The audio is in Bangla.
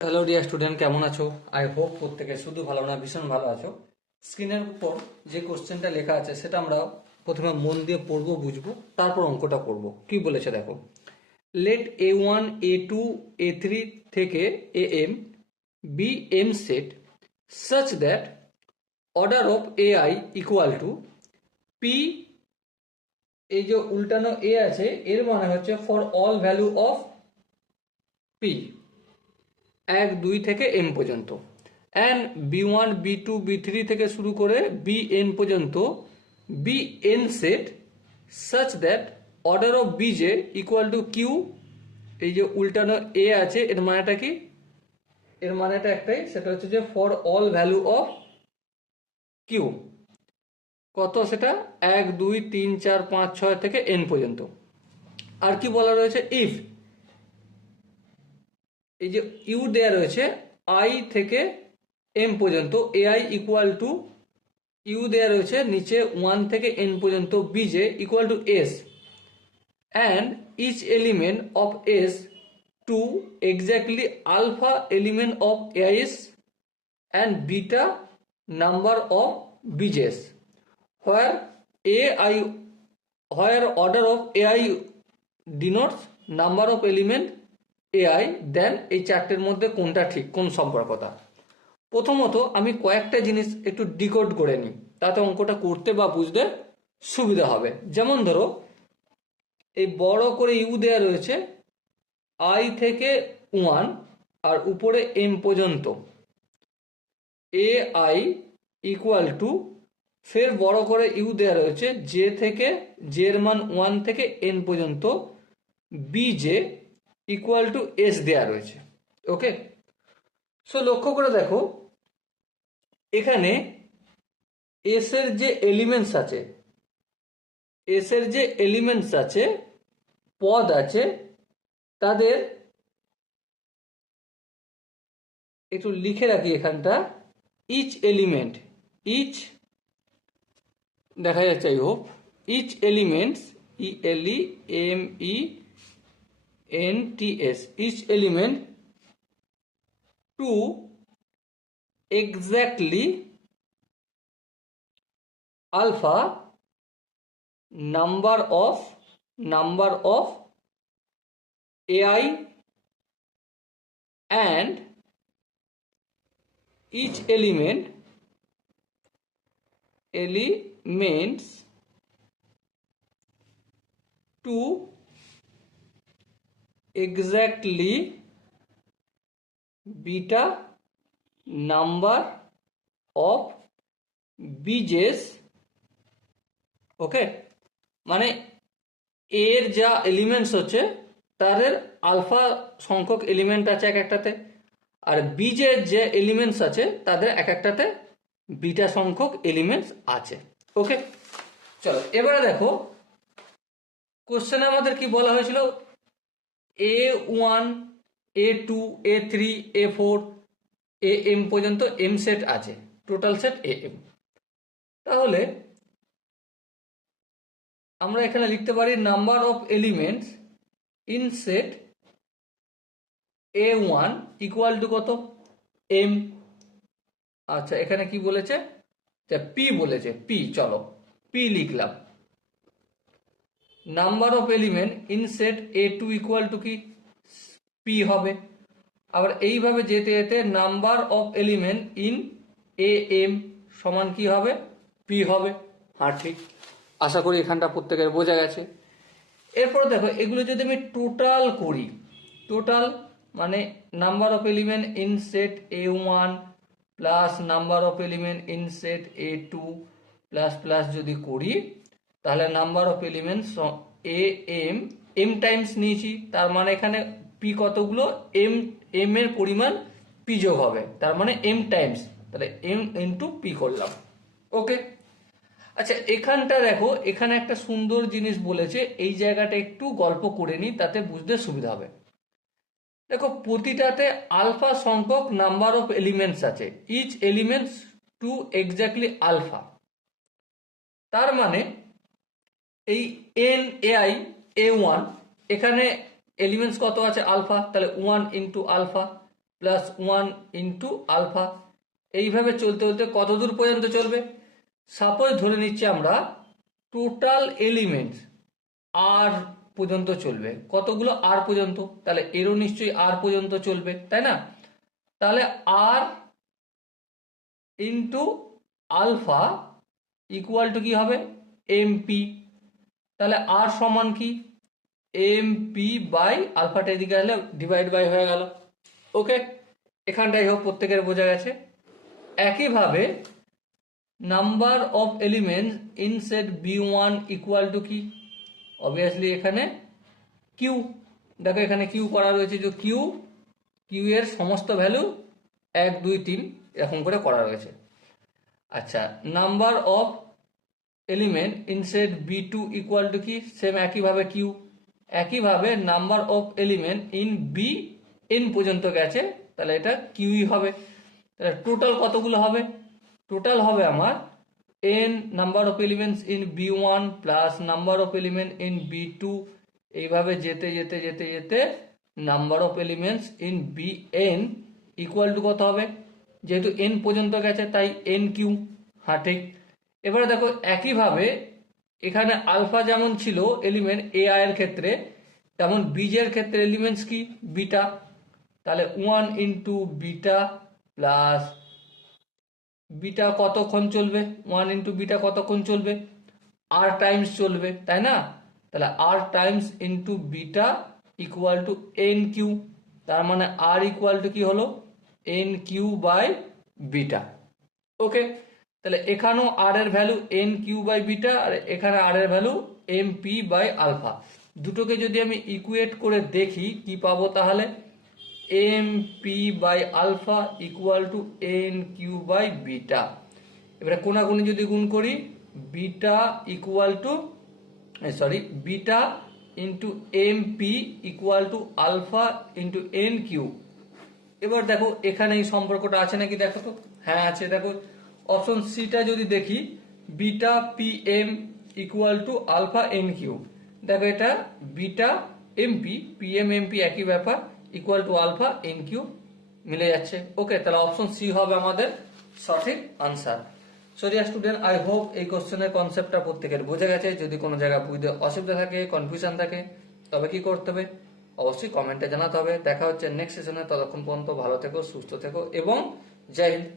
হ্যালো ডিয়ার স্টুডেন্ট, কেমন আছো? আই হোপ প্রত্যেকে শুধু ভালো না, ভীষণ ভালো আছো। স্ক্রিনের উপর যে কোশ্চেনটা লেখা আছে সেটা আমরা প্রথমে মন দিয়ে পড়বো, বুঝবো, তারপর অঙ্কটা করব। কি বলেছে দেখো। লেট A1 A2 A3 থেকে AM B M set such that order of AI equal to P। এই যে উল্টানো এ আছে এর মানে হচ্ছে for all value of P, 1 2 থেকে এম পর্যন্ত, অ্যান্ড B1 B2 B3 থেকে শুরু করে BN পর্যন্ত B N set such that order of B j equal to Q. এই যে উল্টানো এ আছে এর মানেটা কি? এর মানেটা একটাই, সেটা হচ্ছে যে for all value of Q. কত সেটা? 1 2 3 4 5 6 থেকে এন পর্যন্ত। আর কি বলা রয়েছে? ইফ এই যে ইউ দেয়া রয়েছে আই থেকে এম পর্যন্ত, এআই ইকুয়াল টু ইউ দেয়া রয়েছে নিচে 1 থেকে n পর্যন্ত B j equal to S, and each element of S to exactly alpha element of A i's and beta number of B j's where A i where order of A i denotes number of element A i, then এই চারটের মধ্যে কোনটা ঠিক, কোন সম্পর্কটা। প্রথমত আমি কয়েকটা জিনিস একটু ডিকোড করে নিই, তাতে অঙ্কটা করতে বা বুঝতে সুবিধা হবে। যেমন ধরো এই বড় করে ইউ দেয়া রয়েছে আই থেকে 1 আর উপরে এম পর্যন্ত, এ আই ইকুয়াল টু, ফের বড় করে ইউ দেয়া রয়েছে জে থেকে, জে এর মান 1 থেকে এন পর্যন্ত, B J equal to S দেয়া রয়েছে। ওকে, সো লক্ষ্য করে দেখো এখানে এস এর যে এলিমেন্টস আছে, এস এর যে এলিমেন্টস আছে, পদ আছে, তাদের একটু লিখে রাখি এখানটা। ইচ এলিমেন্ট, ইচ দেখা যাচ্ছে I hope, each elements, ELEMENTS, each element to exactly alpha number of AI and each elements to exactly beta number of bj's। ওকে, মানে এর যা এলিমেন্টস হচ্ছে তাদের আলফা সংখ্যক এলিমেন্ট আছে এক একটাতে, আর বীজের যে এলিমেন্টস আছে তাদের এক একটাতে বিটা সংখ্যক এলিমেন্টস আছে। ওকে, চলো এবারে দেখো কোশ্চেনে আমাদের কি বলা হয়েছিল। A1 A2 A3 A4 AM পর্যন্ত এম সেট আছে, টোটাল সেট AM। তাহলে আমরা এখানে লিখতে পারি number of elements in set A1 equal to কত? এম। আচ্ছা, এখানে কি বলেছে? পি বলেছে, পি, চলো পি লিখলাম। Number of element in set A2 equal to কি? পি হবে। আবার এইভাবে যেতে যেতে number of element in AM সমান কি হবে? পি হবে। হ্যাঁ ঠিক, আশা করি এখানটা প্রত্যেকের বোঝা গেছে। এরপরে দেখো এগুলো যদি আমি টোটাল করি, টোটাল মানে number of element in set A1 plus number of element in set A2 plus plus যদি করি, তাহলে number of elements AM, M times নিয়েছি, তার মানে এখানে পি কতগুলো? এম, এম এর পরিমাণ পি যোগ হবে, তার মানে এম টাইমস, তাহলে এম ইন্টু পি করলাম। ওকে, আচ্ছা এখানটা দেখো, এখানে একটা সুন্দর জিনিস বলেছে, এই জায়গাটা একটু গল্প করে নিই, তাতে বুঝতে সুবিধা হবে। দেখো প্রতিটাতে আলফা সংখ্যক নাম্বার অফ এলিমেন্টস আছে, each elements to exactly alpha. তার মানে এই এন এআই A1, এখানে এলিমেন্টস কত আছে? আলফা, তাহলে 1 into alpha, plus 1 into alpha. এইভাবে চলতে চলতে কত দূর পর্যন্ত চলবে? সাপোজ ধরে নিচ্ছি আমরা টোটাল এলিমেন্টস আর পর্যন্ত চলবে। কতগুলো? আর পর্যন্ত। তাহলে এরও নিশ্চয়ই আর পর্যন্ত চলবে, তাই না? তাহলে আর ইন্টু আলফা ইকুয়াল টু কি হবে? এমপি। তাহলে আর সমান কি? এমপি বাই আলফাটা এদিকে আসলে ডিভাইড বাই হয়ে গেল। ওকে, এখানটাই হোক প্রত্যেকের বোঝা গেছে। একইভাবে number of elements in shed B one equal to কি? অবভিয়াসলি এখানে কিউ। দেখো এখানে কিউ করা রয়েছে, যে কিউ এর সমস্ত ভ্যালু 1 2 3 এরকম করে করা রয়েছে। আচ্ছা, number of element in set B two equal to কি? সেম একইভাবে কিউ। একইভাবে number of element in B N পর্যন্ত গেছে, তাহলে এটা কিউই হবে। তাহলে টোটাল কতগুলো হবে? টোটাল হবে আমার N number of elements in B one plus number of element in B two, এইভাবে যেতে যেতে যেতে যেতে number of elements in B N equal to কত হবে? যেহেতু এন পর্যন্ত গেছে তাই এন কিউ। হ্যাঁ ঠিক। এবারে দেখো একইভাবে এখানে আলফা যেমন ছিল এলিমেন্ট এ আই এর ক্ষেত্রে, তেমন বীজের ক্ষেত্রে এলিমেন্টস কি? বিটা। তাহলে 1 ইন্টু বিটা প্লাস বিটা কতক্ষণ চলবে? 1 ইন্টু বিটা কতক্ষণ চলবে? আর টাইমস চলবে, তাই না? তাহলে R times into beta equal to N Q. তার মানে আর ইকুয়াল টু কি হলো? N Q by beta. Okay, তাহলে এখানেও আর এর value N Q by beta, আর এখানে আর এর value M P by alpha. দুটোকে যদি আমি ইকুয়েট করে দেখি কি পাবো? তাহলে M P by alpha equal to N Q by beta. এবারে কোনাকুনি যদি গুণ করি, beta equal to beta into M P equal to alpha into N Q. এবার দেখো এখানে এই সম্পর্কটা আছে নাকি দেখো তো। হ্যাঁ আছে। দেখো অপশন সিটা যদি দেখি, beta P M equal to alpha N Q. দেখো এটা beta MP, P M MP একই ব্যাপার, equal to alpha N Q মিলে যাচ্ছে। ওকে, তাহলে অপশন সি হবে আমাদের সঠিক answer. So dear student, I hope এই কোশ্চেনের কনসেপ্টটা প্রত্যেকের বোঝা গেছে। যদি কোনো জায়গায় বুঝতে অসুবিধা থাকে, কনফিউশন থাকে, তবে কি করতে হবে? অবশ্যই কমেন্টে জানাতে হবে। দেখা হচ্ছে নেক্সট সেশনে। ততক্ষণ পর্যন্ত ভালো থেকো, সুস্থ থেকো এবং জয় হিন্দ।